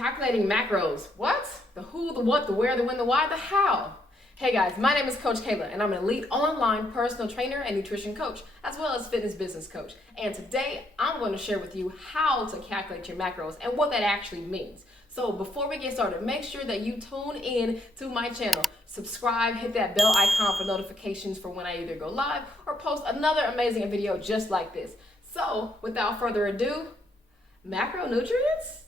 Calculating macros. What? The who, the what, the where, the when, the why, the how. Hey guys, my name is Coach Cailah, and I'm an elite online personal trainer and nutrition coach, as well as fitness business coach. And today, I'm going to share with you how to calculate your macros and what that actually means. So before we get started, make sure that you tune in to my channel. Subscribe, hit that bell icon for notifications for when I either go live or post another amazing video just like this. So without further ado, macronutrients?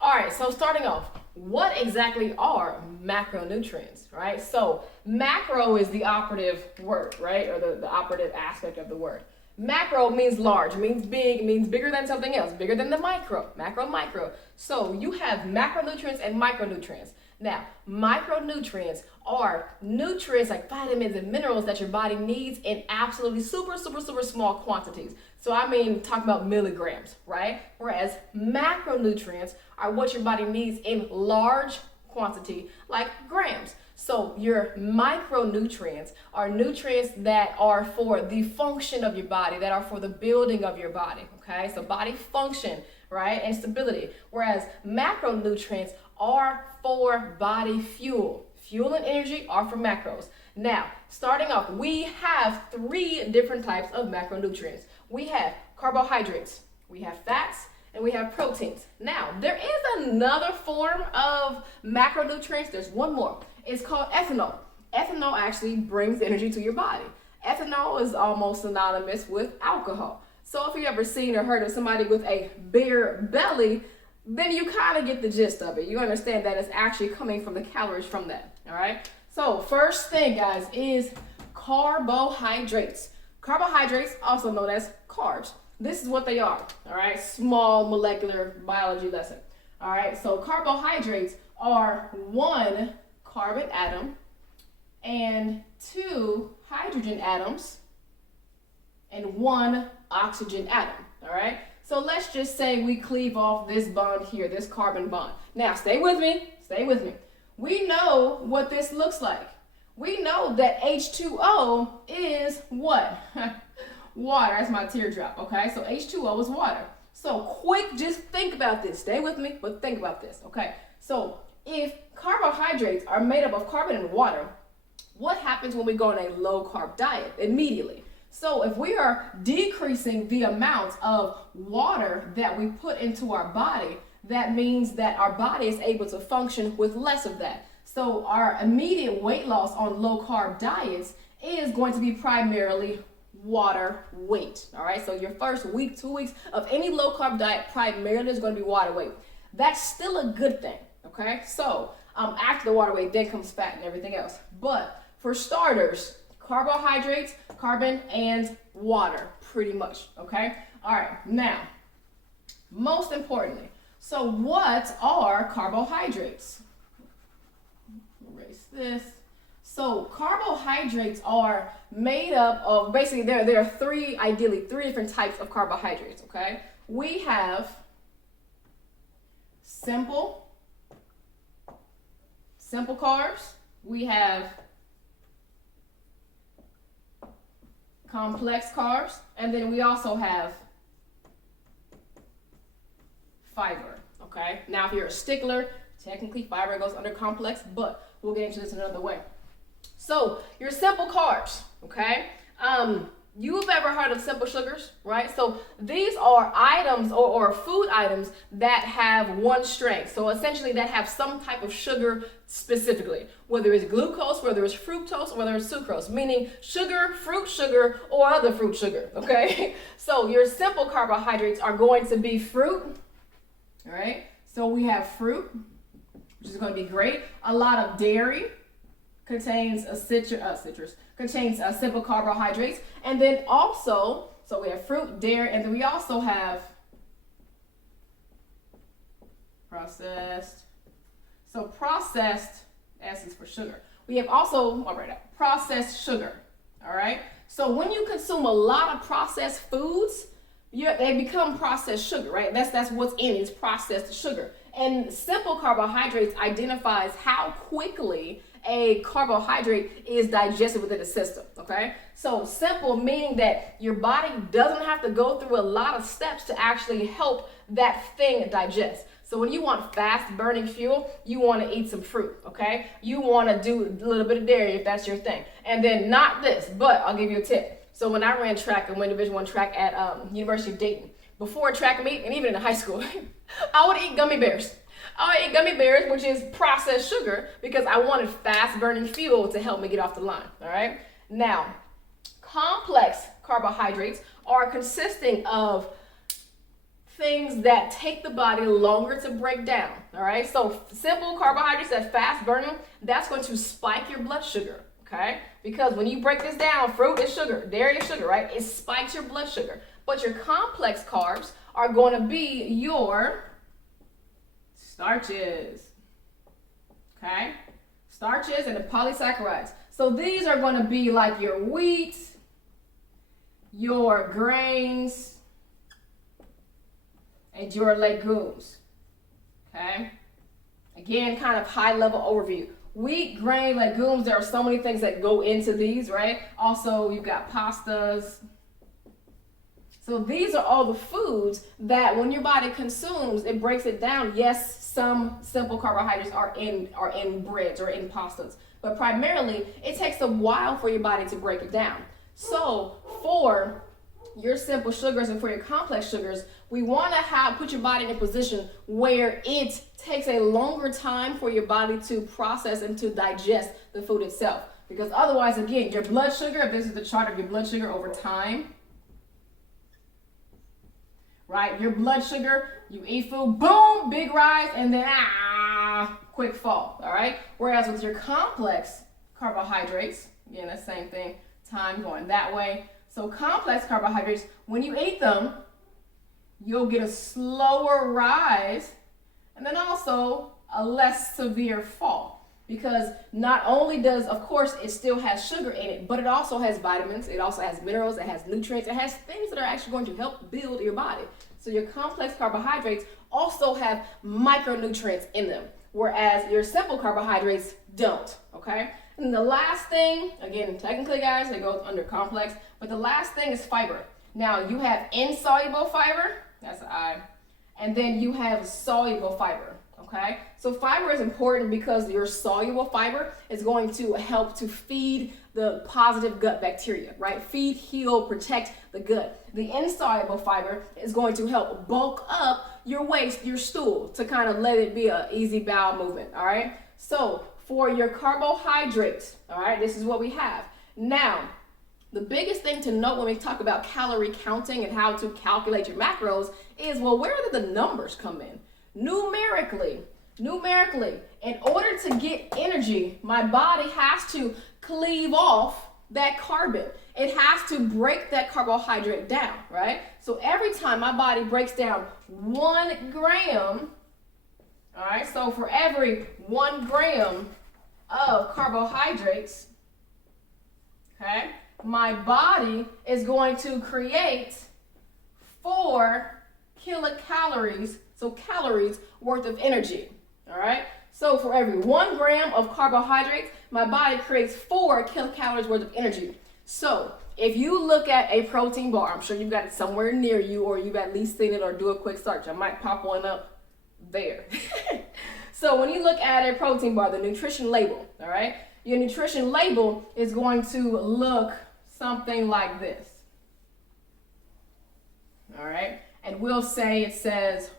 All right, so starting off, what exactly are macronutrients, right? So macro is the operative word, right? Or the operative aspect of the word. Macro means large, means big, means bigger than something else, bigger than the micro, micro. So you have macronutrients and micronutrients. Now, micronutrients are nutrients like vitamins and minerals that your body needs in absolutely super small quantities. So I mean, talking about milligrams, right? Whereas macronutrients are what your body needs in large quantity, like grams. So your micronutrients are nutrients that are for the function of your body, that are for the building of your body, okay? So body function, right, and stability. Whereas macronutrients are for body fuel. Fuel and energy are for macros. Now, starting off, we have three different types of macronutrients. We have carbohydrates, we have fats, and we have proteins. Now, there is another form of macronutrients. There's one more. It's called ethanol. Ethanol actually brings energy to your body. Ethanol is almost synonymous with alcohol. So if you've ever seen or heard of somebody with a bare belly, then you kind of get the gist of it. You understand that it's actually coming from the calories from that, all right? So first thing, guys, is carbohydrates. Carbohydrates, also known as carbs. This is what they are, all right? Small molecular biology lesson, all right? So carbohydrates are one carbon atom and two hydrogen atoms and one oxygen atom, all right? So let's just say we cleave off this bond here, this carbon bond. Now, stay with me. We know what this looks like. We know that H2O is what? Water. That's my teardrop, okay? So H2O is water. So quick, just think about this. Stay with me, but think about this, okay? So if carbohydrates are made up of carbon and water, what happens when we go on a low-carb diet? Immediately. So if we are decreasing the amount of water that we put into our body, that means that our body is able to function with less of that. So our immediate weight loss on low-carb diets is going to be primarily water weight, all right? So your first week, 2 weeks of any low-carb diet primarily is going to be water weight. That's still a good thing, okay? So after the water weight, then comes fat and everything else. But for starters, carbohydrates, carbon, and water, pretty much, okay? All right, now, most importantly, so what are carbohydrates? Erase this. So carbohydrates are made up of, basically there are ideally three different types of carbohydrates, okay? We have simple carbs, we have complex carbs, and then we also have fiber, okay? Now, if you're a stickler, technically fiber goes under complex, but we'll get into this another way. So your simple carbs, okay? You've ever heard of simple sugars, right? So these are items or food items that have one strength. So essentially that have some type of sugar specifically, whether it's glucose, whether it's fructose, whether it's sucrose, meaning sugar, fruit sugar, or other fruit sugar, okay? So your simple carbohydrates are going to be fruit, all right? So we have fruit, which is going to be great. A lot of dairy contains contains simple carbohydrates. And then also, so we have fruit, dairy, and then we also have processed. So processed, S is for sugar. We have also, processed sugar, all right? So when you consume a lot of processed foods, they become processed sugar, right? That's what's in it, is processed sugar. And simple carbohydrates identifies how quickly a carbohydrate is digested within the system, okay? So simple meaning that your body doesn't have to go through a lot of steps to actually help that thing digest. So when you want fast burning fuel, you want to eat some fruit, okay? You want to do a little bit of dairy if that's your thing. And then not this, but I'll give you a tip. So when I ran track and went Division I track at University of Dayton, before track meet and even in high school, I would eat gummy bears. I would eat gummy bears, which is processed sugar, because I wanted fast burning fuel to help me get off the line, all right? Now, complex carbohydrates are consisting of things that take the body longer to break down, all right? So simple carbohydrates that fast burning, that's going to spike your blood sugar, okay? Because when you break this down, fruit is sugar, dairy is sugar, right? It spikes your blood sugar. But your complex carbs are going to be your starches, okay? Starches and the polysaccharides. So these are going to be like your wheat, your grains, and your legumes, okay? Again, kind of high level overview. Wheat, grain, legumes, there are so many things that go into these, right? Also, you've got pastas. So these are all the foods that when your body consumes, it breaks it down. Yes, some simple carbohydrates are in breads or in pastas, but primarily it takes a while for your body to break it down. So for your simple sugars and for your complex sugars, we want to put your body in a position where it takes a longer time for your body to process and to digest the food itself. Because otherwise, again, your blood sugar, if this is the chart of your blood sugar over time, right? Your blood sugar, you eat food, boom, big rise, and then quick fall, all right? Whereas with your complex carbohydrates, again, that same thing, time going that way. So complex carbohydrates, when you eat them, you'll get a slower rise and then also a less severe fall. Because not only does, of course, it still has sugar in it, but it also has vitamins, it also has minerals, it has nutrients, it has things that are actually going to help build your body. So your complex carbohydrates also have micronutrients in them, whereas your simple carbohydrates don't, okay? And the last thing, again, technically, guys, it goes under complex, but the last thing is fiber. Now, you have insoluble fiber, that's the I, and then you have soluble fiber, okay? So fiber is important because your soluble fiber is going to help to feed the positive gut bacteria, right? Feed, heal, protect the gut. The insoluble fiber is going to help bulk up your waste, your stool, to kind of let it be an easy bowel movement, all right? So for your carbohydrates, all right, this is what we have. Now, the biggest thing to note when we talk about calorie counting and how to calculate your macros is, well, where do the numbers come in? Numerically, in order to get energy, my body has to cleave off that carbon. It has to break that carbohydrate down, right? So every time my body breaks down 1 gram, all right, so for every 1 gram of carbohydrates, okay, my body is going to create 4 kilocalories, so calories worth of energy, all right? So for every 1 gram of carbohydrates, my body creates 4 kilocalories worth of energy. So if you look at a protein bar, I'm sure you've got it somewhere near you, or you've at least seen it, or do a quick search. I might pop one up there. So when you look at a protein bar, the nutrition label, all right, your nutrition label is going to look something like this, all right? And we'll say it says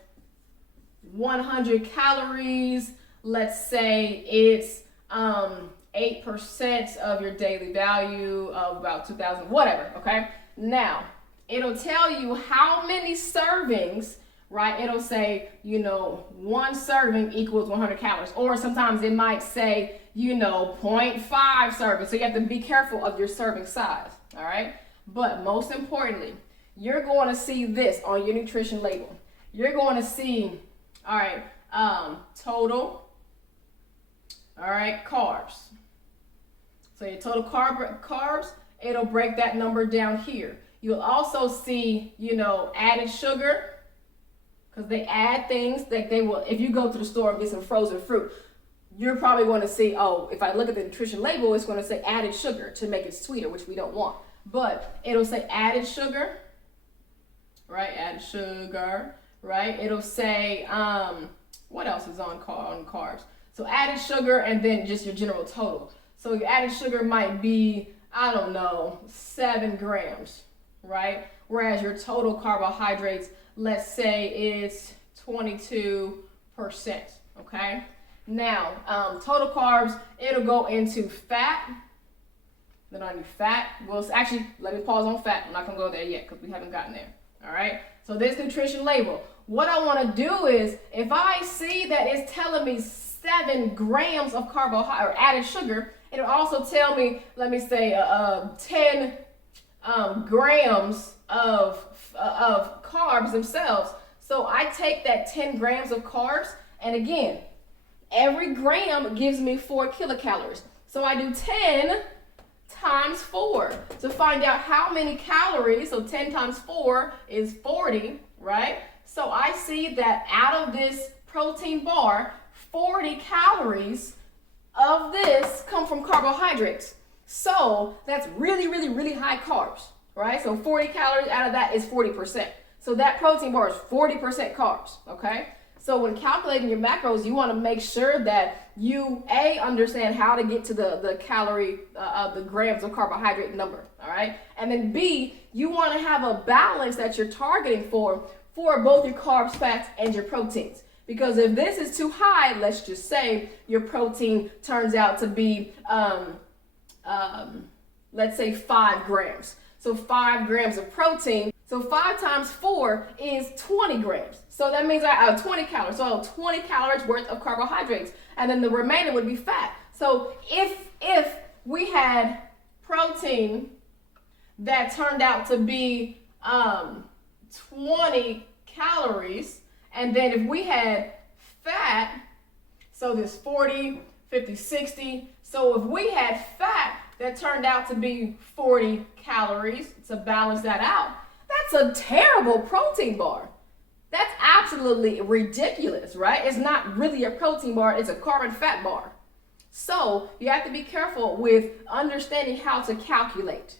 100 calories. Let's say it's 8% of your daily value of about 2,000, whatever, okay? Now, it'll tell you how many servings, right? It'll say, 1 serving equals 100 calories. Or sometimes it might say, 0.5 servings. So you have to be careful of your serving size, all right? But most importantly, you're going to see this on your nutrition label. You're going to see, all right, total, all right, carbs. So your total carbs, it'll break that number down here. You'll also see, added sugar, because they add things that they will, if you go to the store and get some frozen fruit, you're probably going to see, if I look at the nutrition label, it's going to say added sugar to make it sweeter, which we don't want. But it'll say added sugar, right? Added sugar, right? It'll say What else is on carbs? So added sugar and then just your general total. So your added sugar might be, I don't know, 7 grams, right? Whereas your total carbohydrates, let's say it's 22%, okay? Now, total carbs, it'll go into fat. Then on your fat, well, actually, let me pause on fat. I'm not gonna go there yet because we haven't gotten there, all right? So this nutrition label, what I wanna do is, if I see that it's telling me 7 grams of carbohydrate or added sugar, it'll also tell me, let me say, 10 grams of carbs themselves. So I take that 10 grams of carbs, and again, every gram gives me 4 kilocalories. So I do 10 times 4 to find out how many calories. So 10 times 4 is 40, right? So I see that out of this protein bar, 40 calories of this come from carbohydrates. So that's really, really, really high carbs, right? So 40 calories out of that is 40%. So that protein bar is 40% carbs, okay? So when calculating your macros, you want to make sure that you, A, understand how to get to the calorie, the grams of carbohydrate number, all right? And then B, you want to have a balance that you're targeting for both your carbs, fats, and your proteins. Because if this is too high, let's just say your protein turns out to be, let's say 5 grams. So 5 grams of protein. So 5 times 4 is 20 grams. So that means I have 20 calories. So I have 20 calories worth of carbohydrates. And then the remainder would be fat. So if we had protein that turned out to be 20 calories, and then if we had fat, so there's 40, 50, 60. So if we had fat that turned out to be 40 calories to balance that out, that's a terrible protein bar. That's absolutely ridiculous, right? It's not really a protein bar, it's a carb and fat bar. So you have to be careful with understanding how to calculate.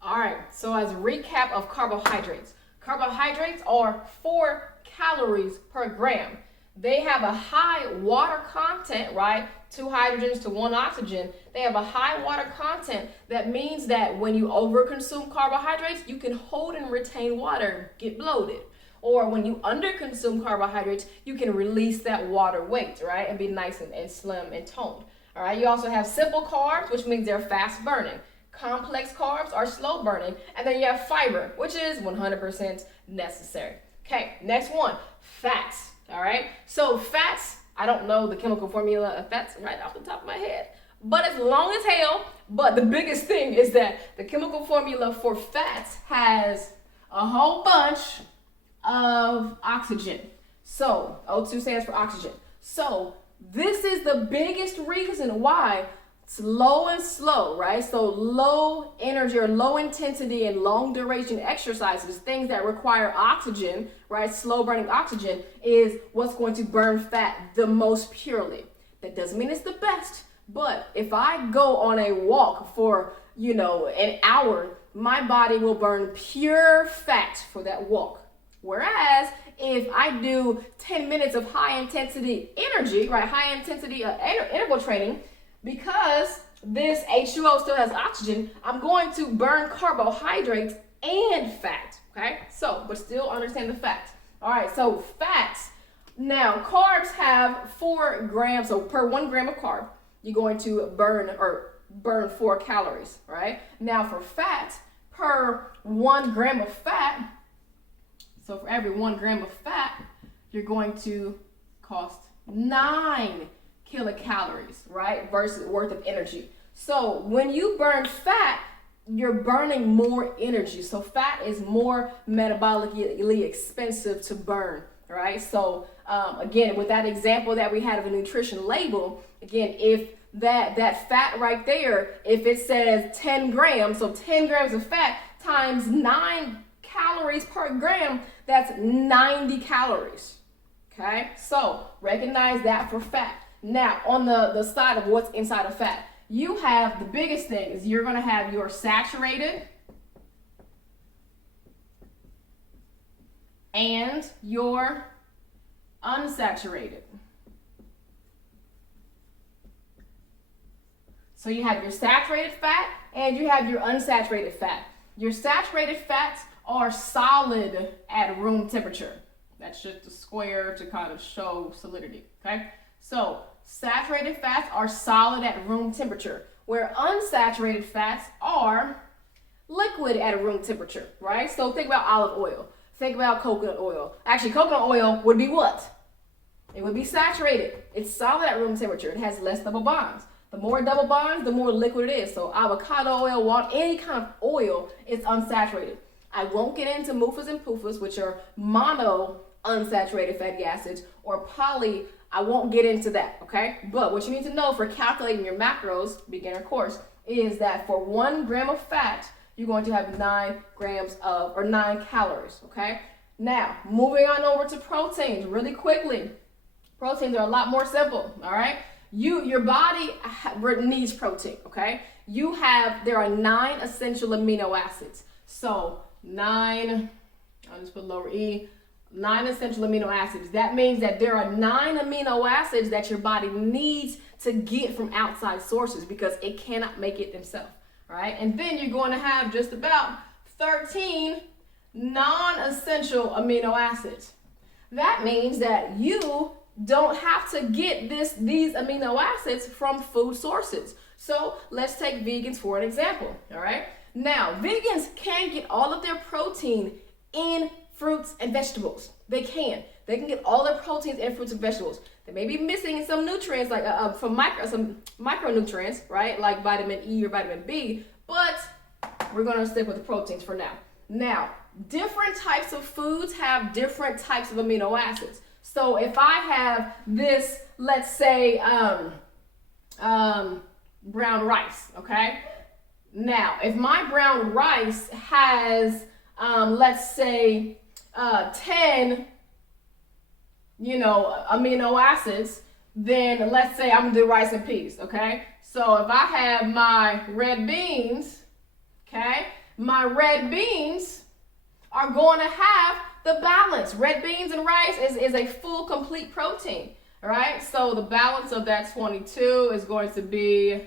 All right, so as a recap of carbohydrates, carbohydrates are 4 calories per gram. They have a high water content, right? 2 hydrogens to 1 oxygen. They have a high water content. That means that when you overconsume carbohydrates, you can hold and retain water, get bloated. Or when you underconsume carbohydrates, you can release that water weight, right? And be nice and slim and toned. All right, you also have simple carbs, which means they're fast burning. Complex carbs are slow burning. And then you have fiber, which is 100% necessary. Okay, next one, fats. All right, so fats, I don't know the chemical formula of fats right off the top of my head, but it's long as hell. But the biggest thing is that the chemical formula for fats has a whole bunch of oxygen. So O2 stands for oxygen. So this is the biggest reason why it's low and slow, right? So low energy or low intensity and long duration exercises, things that require oxygen, right? Slow burning oxygen is what's going to burn fat the most purely. That doesn't mean it's the best, but if I go on a walk for, an hour, my body will burn pure fat for that walk. Whereas if I do 10 minutes of high intensity energy, right? High intensity interval training, because this H2O still has oxygen, I'm going to burn carbohydrates and fat, okay? So, but still understand the facts. All right, so fats. Now, carbs have 4 grams, so per 1 gram of carb, you're going to burn 4 calories, right? Now, for fat, per 1 gram of fat, so for every 1 gram of fat, you're going to cost 9 kilocalories, right, versus worth of energy. So when you burn fat, you're burning more energy. So fat is more metabolically expensive to burn, right? So again, with that example that we had of a nutrition label, again, if that fat right there, if it says 10 grams, so 10 grams of fat times 9 calories per gram, that's 90 calories, okay? So recognize that for fat. Now, on the side of what's inside of fat, you have the biggest thing is you're going to have your saturated and your unsaturated. So you have your saturated fat and you have your unsaturated fat. Your saturated fats are solid at room temperature. That's just a square to kind of show solidity, okay? So saturated fats are solid at room temperature, where unsaturated fats are liquid at room temperature, right? So think about olive oil. Think about coconut oil. Actually, coconut oil would be what? It would be saturated. It's solid at room temperature. It has less double bonds. The more double bonds, the more liquid it is. So avocado oil, any kind of oil is unsaturated. I won't get into MUFAs and PUFAs, which are mono unsaturated fatty acids, or poly. I won't get into that, okay? But what you need to know for calculating your macros, beginner course, is that for 1 gram of fat, you're going to have 9 calories, okay? Now, moving on over to proteins really quickly. Proteins are a lot more simple, all right? Your body needs protein, okay? There are 9 essential amino acids. So 9, I'll just put lower E, 9 essential amino acids. That means that there are 9 amino acids that your body needs to get from outside sources because it cannot make it itself, right? And then you're going to have just about 13 non-essential amino acids. That means that you don't have to get these amino acids from food sources. So let's take vegans for an example, all right? Now, vegans can get all of their protein in fruits and vegetables. They can get all their proteins in fruits and vegetables. They may be missing some nutrients, like some micronutrients, right? Like vitamin E or vitamin B, but we're gonna stick with the proteins for now. Now, different types of foods have different types of amino acids. So if I have this, let's say, brown rice, okay? Now, if my brown rice has, let's say, 10, amino acids, then let's say I'm gonna do rice and peas, okay? So if I have my red beans, okay, my red beans are going to have the balance. Red beans and rice is a full, complete protein, all right? So the balance of that 22 is going to be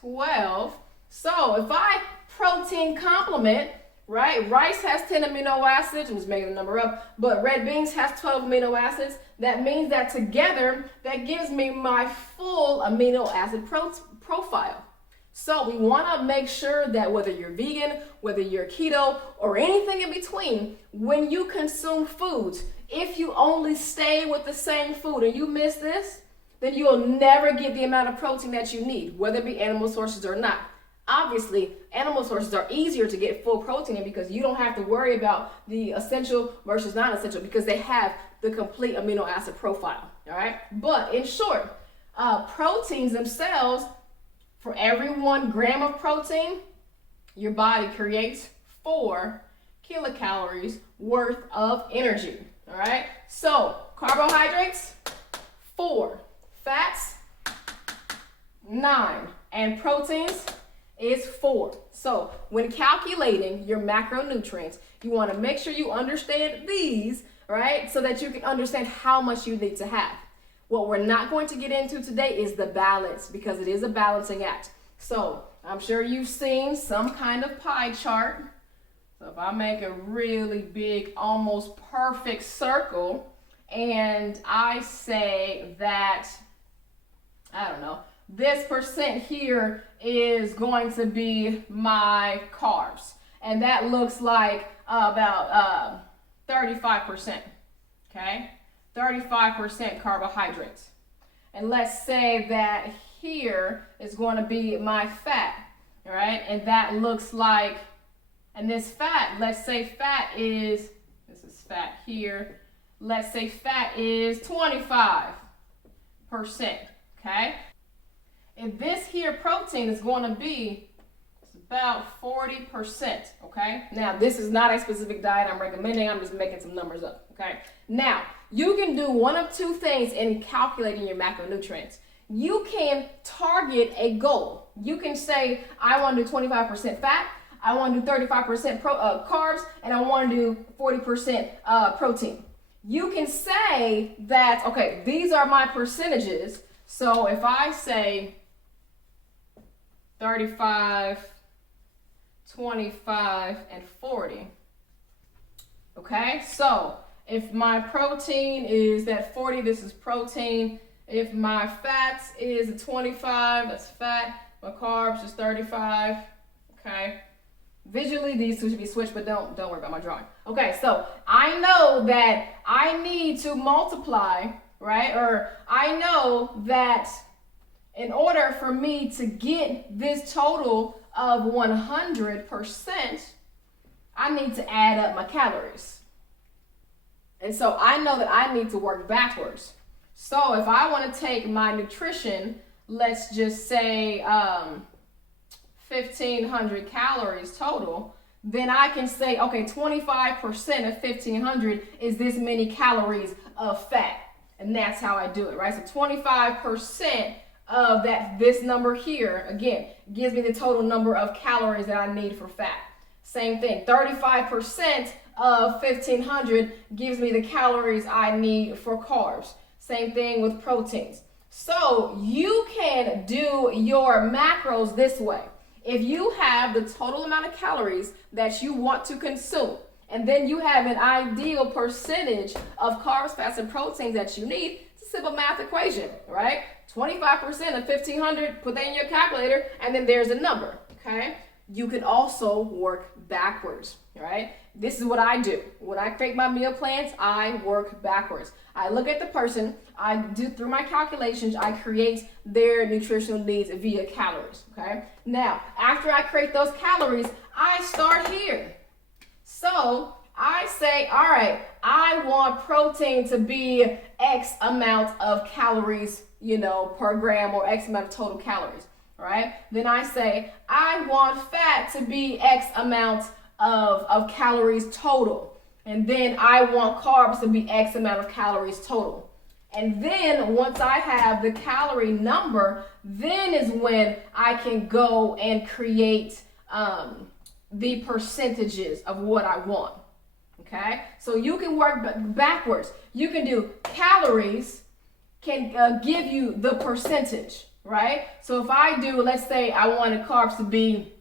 12. So if I protein complement, right, rice has 10 amino acids, I'm just making the number up, but red beans has 12 amino acids. That means that together, that gives me my full amino acid profile. So we want to make sure that whether you're vegan, whether you're keto, or anything in between, when you consume foods, if you only stay with the same food and you miss this, then you'll never get the amount of protein that you need, whether it be animal sources or not. Obviously, animal sources are easier to get full protein in because you don't have to worry about the essential versus non-essential because they have the complete amino acid profile, all right? But in short, proteins themselves, for every 1 gram of protein, your body creates 4 kilocalories worth of energy, all right? So carbohydrates, 4, fats, 9, and proteins is 4. So when calculating your macronutrients, you want to make sure you understand these, right? So that you can understand how much you need to have. What we're not going to get into today is the balance because it is a balancing act. So I'm sure you've seen some kind of pie chart. So if I make a really big, almost perfect circle, and I say that, I don't know, this percent here is going to be my carbs. And that looks like about 35%, okay? 35% carbohydrates. And let's say that here is going to be my fat, all right? And that looks like, and this fat, let's say fat is, this is fat here, let's say fat is 25%, okay? And this here protein is going to be about 40%, okay? Now, this is not a specific diet I'm recommending. I'm just making some numbers up, okay? Now, you can do one of 2 things in calculating your macronutrients. You can target a goal. You can say, I want to do 25% fat, I want to do 35% carbs, and I want to do 40% protein. you can say that, okay, these are my percentages. So if I say 35, 25, and 40, okay? So if my protein is that 40, this is protein. If my fats is 25, that's fat. My carbs is 35, okay? Visually, these two should be switched, but don't worry about my drawing. Okay, so I know that I need to multiply, right? Or I know that in order for me to get this total of 100%, I need to add up my calories. And so I know that I need to work backwards. So if I want to take my nutrition, let's just say 1,500 calories total, then I can say, okay, 25% of 1,500 is this many calories of fat. And that's how I do it, right? So 25% of this number here, again, gives me the total number of calories that I need for fat. Same thing, 35% of 1,500 gives me the calories I need for carbs. Same thing with proteins. So you can do your macros this way. If you have the total amount of calories that you want to consume, and then you have an ideal percentage of carbs, fats, and proteins that you need, it's a simple math equation, right? 25% of 1,500, put that in your calculator, and then there's a number, okay? You can also work backwards, right? This is what I do. When I create my meal plans, I work backwards. I look at the person, I do through my calculations, I create their nutritional needs via calories, okay? Now, after I create those calories, I start here. So I say, all right, I want protein to be X amount of calories, per gram, or X amount of total calories, right? Then I say, I want fat to be X amount of calories total. And then I want carbs to be X amount of calories total. And then once I have the calorie number, then is when I can go and create the percentages of what I want. Okay? So you can work backwards. You can do calories can give you the percentage, right? So if I do, let's say I wanted carbs to be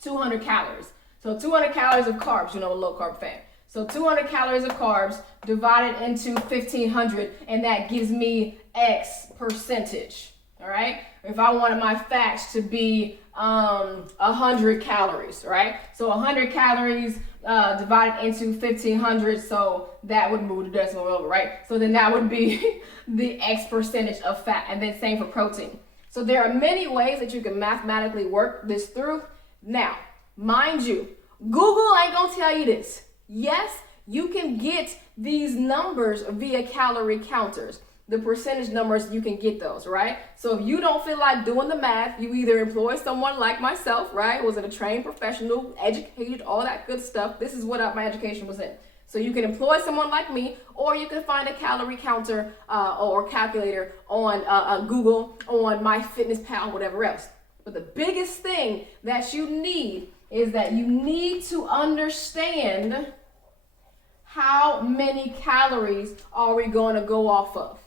200 calories. So 200 calories of carbs, a low carb fan. So 200 calories of carbs divided into 1,500, and that gives me X percentage, all right? If I wanted my fats to be 100 calories, right? So 100 calories divided into 1,500, so that would move the decimal over, right? So then that would be the X percentage of fat, and then same for protein. So there are many ways that you can mathematically work this through. Now, mind you, Google ain't gonna tell you this. Yes, you can get these numbers via calorie counters. The percentage numbers, you can get those, right? So if you don't feel like doing the math, you either employ someone like myself, right? Was it a trained professional, educated, all that good stuff. This is what my education was in. So you can employ someone like me, or you can find a calorie counter or calculator on Google, on MyFitnessPal, whatever else. But the biggest thing that you need is that you need to understand how many calories are we going to go off of,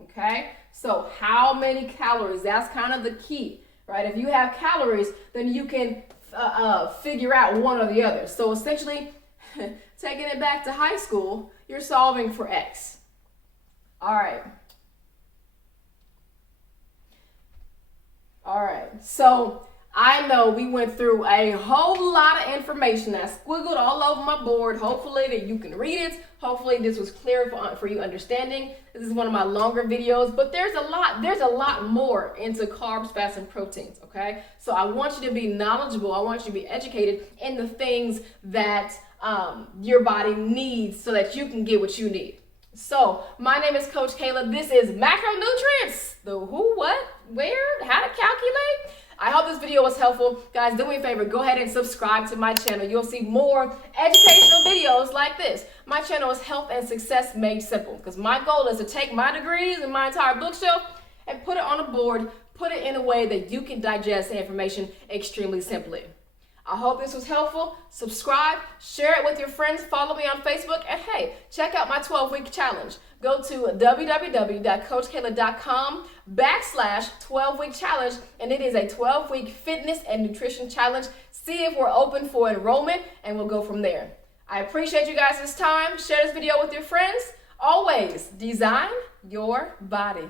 okay? So how many calories, that's kind of the key, right? If you have calories, then you can figure out one or the other. So essentially, taking it back to high school, you're solving for X. All right. So I know we went through a whole lot of information that squiggled all over my board. Hopefully that you can read it. Hopefully this was clear for you understanding. This is one of my longer videos, but there's a lot more into carbs, fats, and proteins, okay? So I want you to be knowledgeable. I want you to be educated in the things that your body needs so that you can get what you need. So my name is Coach Cailah. This is macronutrients. The who, what, where, how to calculate. I hope this video was helpful. Guys, do me a favor, go ahead and subscribe to my channel. You'll see more educational videos like this. My channel is Health and Success Made Simple, because my goal is to take my degrees and my entire bookshelf and put it on a board, put it in a way that you can digest the information extremely simply. I hope this was helpful. Subscribe, share it with your friends, follow me on Facebook, and hey, check out my 12-week challenge. Go to www.coachcailah.com/12-week challenge, and it is a 12-week fitness and nutrition challenge. See if we're open for enrollment, and we'll go from there. I appreciate you guys' time. Share this video with your friends. Always design your body.